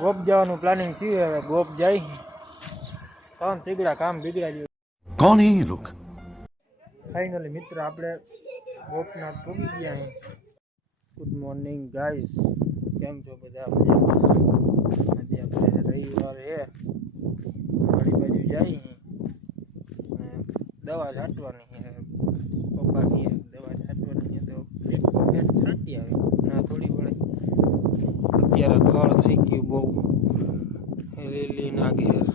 ગોપ જવાનું પ્લાનિંગ થયું હવે ગોપ જાય ત્રણ તીગડા કામ બિગડાડ્યું. कौन है ये लोग? ફાઇનલી મિત્ર આપણે ગોપનાથ પહોંચી ગયા અહીં. ગુડ મોર્નિંગ ગાઈઝ, કેમ છો બધા? આજે આપણે રવિવાર છે, વાડી બાજુ જઈ દવા છાંટવાની છે. પપ્પા કહે દવા છાંટવાની તો એક વખત છાંટી આવી ના થોડી વળે. અત્યારે ખડ થઈ ગયું બહુ લીલી ના ઘેર.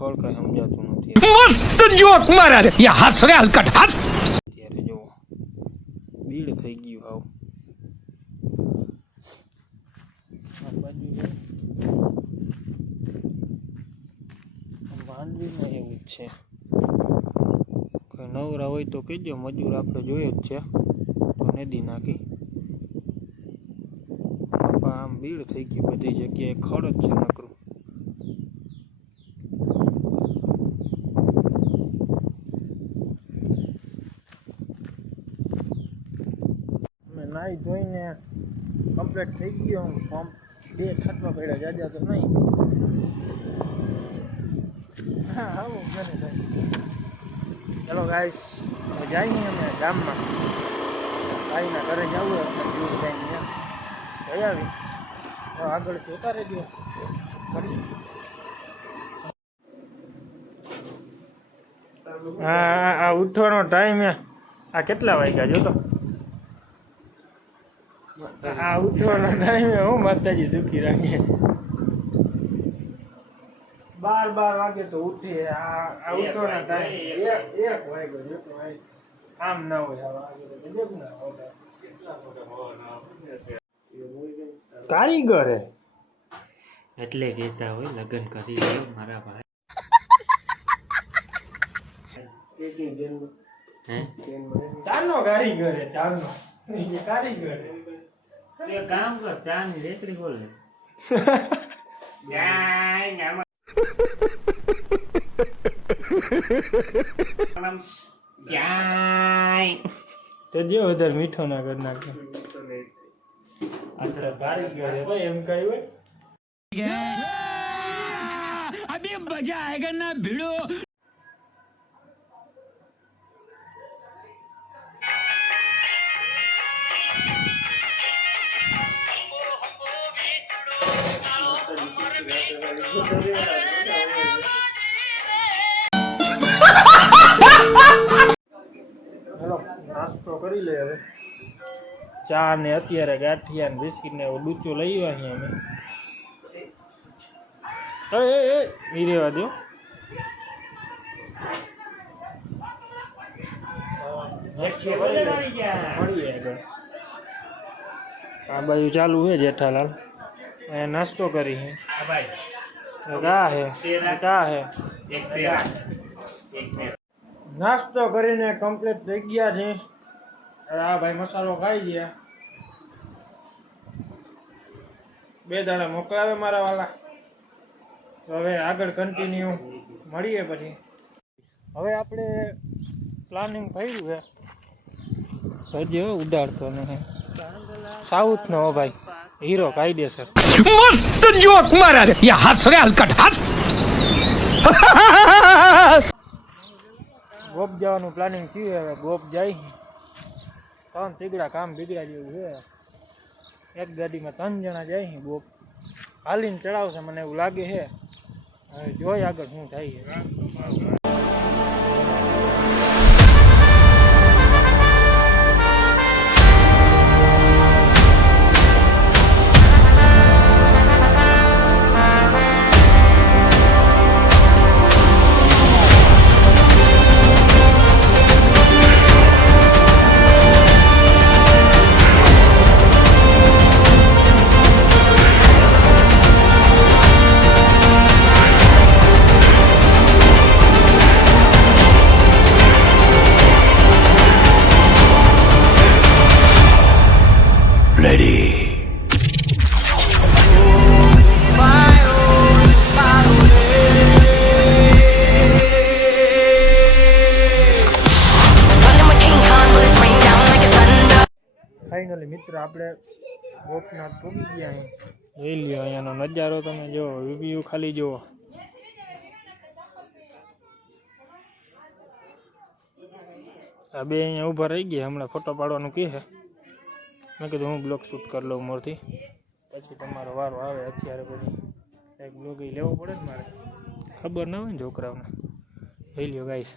ખડ કઈ સમજાતું નથી. मस्त जोक मारा रे ये हंस रे हलकट हंस. અત્યારે જો બીડ થઈ ગયું હાવ. આ બાજુ માંડવીમાં એવું જ છે. કોઈ નવરા હોય તો કહેજો, મજૂર આપણે જોઈએ જ છે તો નદી નાખી. આમ બીડ થઈ ગયું બધી જગ્યાએ, ખડ જ છે નકરું. નાઈ જોઈને કમ્પ્લીટ થઈ ગયો. પંપ બે છાંટવા પડ્યા, જાજા તો નહીં. હા આવું ઘરે થાય. ચલો ગાઈસ જઈએ અમે ગામમાં. ભાઈના ઘરે જવું એટલે દૂર જઈને જઈ આવી. આગળ જોતા રહેજો. હા ઉઠવાનો ટાઈમ. આ કેટલા વાગ્યા જોતો? આ ઉઠવાનો ટાઈમે હું માતાજી સુખી રાખે. 12 વાગે તો ઉઠે. આ ઉઠવાનો ટાઈમ 1 વાગ્યો જોતો. આમ ના હોય કારીગર હે એટલે કહેતા હોય લગ્ન કરી લો મારા ભાઈ. ચારનો કારીગર હે, ચારનો કારીગર. એ કામ કર, ચા ની રેકડી બોલે. તો જો વધારે મીઠો ના કરી નાખે. કારીગર હે ભાઈ, એમ કઈ હોય. अभी मजा आएगा ना भिड़ो. હેલો, નાસ્તો કરી લે હવે. ચા ને અત્યારે ગાંઠિયા ને બિસ્કીટ ને એવું ડૂચો લઈ આવ્યા અમે. એ રેવા દો. મળીએ આગળ. આ બાજુ ચાલુ છે જેઠાલાલ. નાસ્તો કરી હે કા હે નાસ્તો કરીને કમ્પ્લીટ થઈ ગયા છે. આ ભાઈ મસાલો ખાઈ ગયા. 2 દાડા મોકલાવે મારા વાલા. તો હવે આગળ કન્ટિન્યુ મળીએ પછી. હવે આપણે પ્લાનિંગ થયું છે હજી ઉડાડતો નહીં. સાઉથ નો ભાઈ હીરો કાયદેસર. मस्त जोक मारा रे ये हंस रे हलकट हंस. ગોપ જવાનું પ્લાનિંગ થયું હવે ગોપ જાય. 3 તીગડા કામ બિગડાડ્યું છે. એક ગાડીમાં 3 જણા જાય. ગોપ હાલીને ચડાવશે મને એવું લાગે છે. હવે જોઈ આગળ શું થાય. આપણે ગોપનાથ પહોંચી ગયા અહીં. જોઈ લ્યો અહીંયાનો નજારો તમે જુઓ, વ્યૂ ખાલી જુઓ. આ બે અહીંયા ઊભા રહી ગયા, હમણાં ફોટો પાડવાનું કહે છે. મેં કીધું હું બ્લોગ શૂટ કરી લઉં મોરથી, પછી તમારો વારો આવે. અત્યારે પછી એક બ્લોગ લેવો પડે ને મારે, ખબર ના હોય ને છોકરાઓને. જોઈ લ્યો ગાઈસ.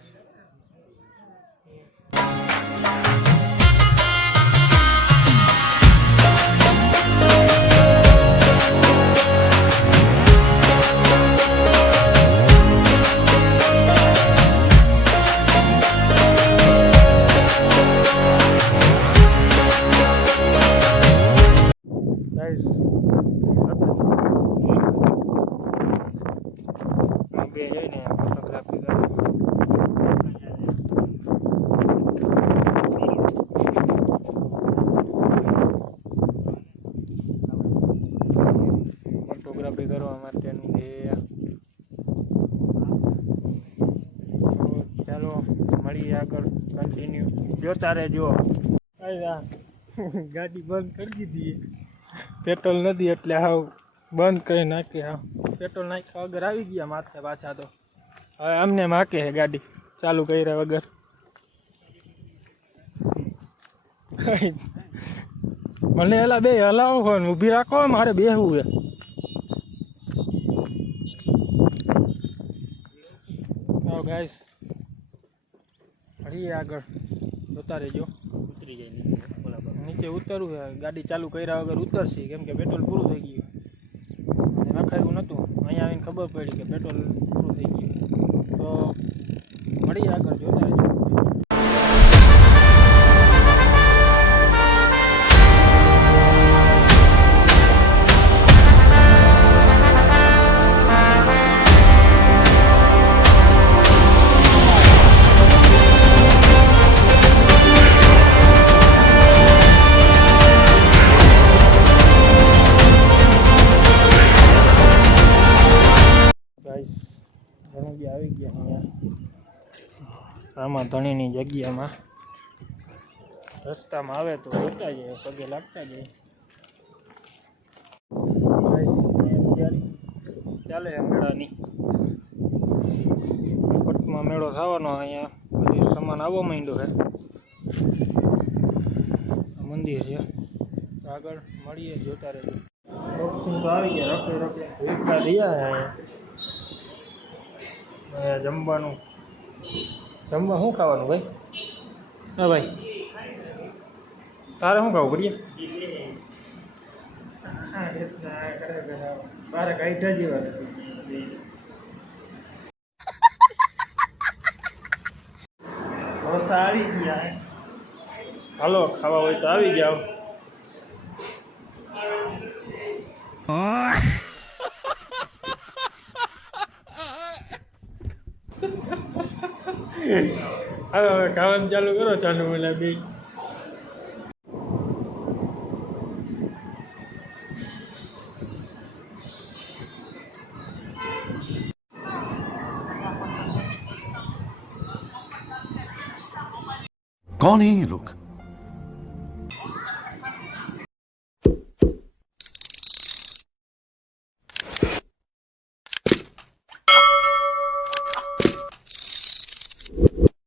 બે જઈને ફોટોગ્રાફી કરે. ફોટોગ્રાફી કરવા માટેનું છે. ચાલો મળીએ આગળ, કન્ટિન્યુ જોતા રહેજો. ગાડી બંધ કરી દીધી, પેટ્રોલ નથી એટલે હાવ બંધ કરી નાખી. હા, પેટ્રોલ નાખ્યા વગર આવી ગયા માથે પાછા. તો હવે અમને માકે છે ગાડી ચાલુ કર્યા વગર. મને એલા બે હલાવો હોય ને ઊભી રાખો, મારે બેહવું છે. ગાઈસ મળીએ આગળ, જોતા રહેજો. ઉતરી જાય નીચે ઉતરવું છે, ગાડી ચાલુ કર્યા વગર ઉતરશે, કેમ કે પેટ્રોલ પૂરું થઈ ગયું. નખાયું નહોતું, અહીંયા આવીને ખબર પડી કે પેટ્રોલ પૂરું થઈ ગયું. તો મળીએ આગળ, જોતા રહેજો. ધણુજી આવી ગયા અહીંયા આમાં ધણીની જગ્યામાં. રસ્તામાં આવે તો જોતા જાય, પગે લાગતા જાય. ચાલે મેળાની, પટમાં મેળો થવાનો. અહીંયા બધી સામાન આવવા માંડ્યો છે. મંદિર છે આગળ, મળીએ જોતા રહેજો. તો આવી ગયા, રખડે રખડે ભૂખા થયા છે અહીંયા. જમવાનું જમવા શું ખાવાનું ભાઈ? હા ભાઈ, તારે શું ખાવું કરીએ? મારે કાઢ્યા જેવા ઢોસા આવી ગયા. હાલો ખાવા હોય તો આવી જાઓ. હવે ખાવાનું ચાલુ કરો, ચાલુ મને બી. कौन है ये लोग?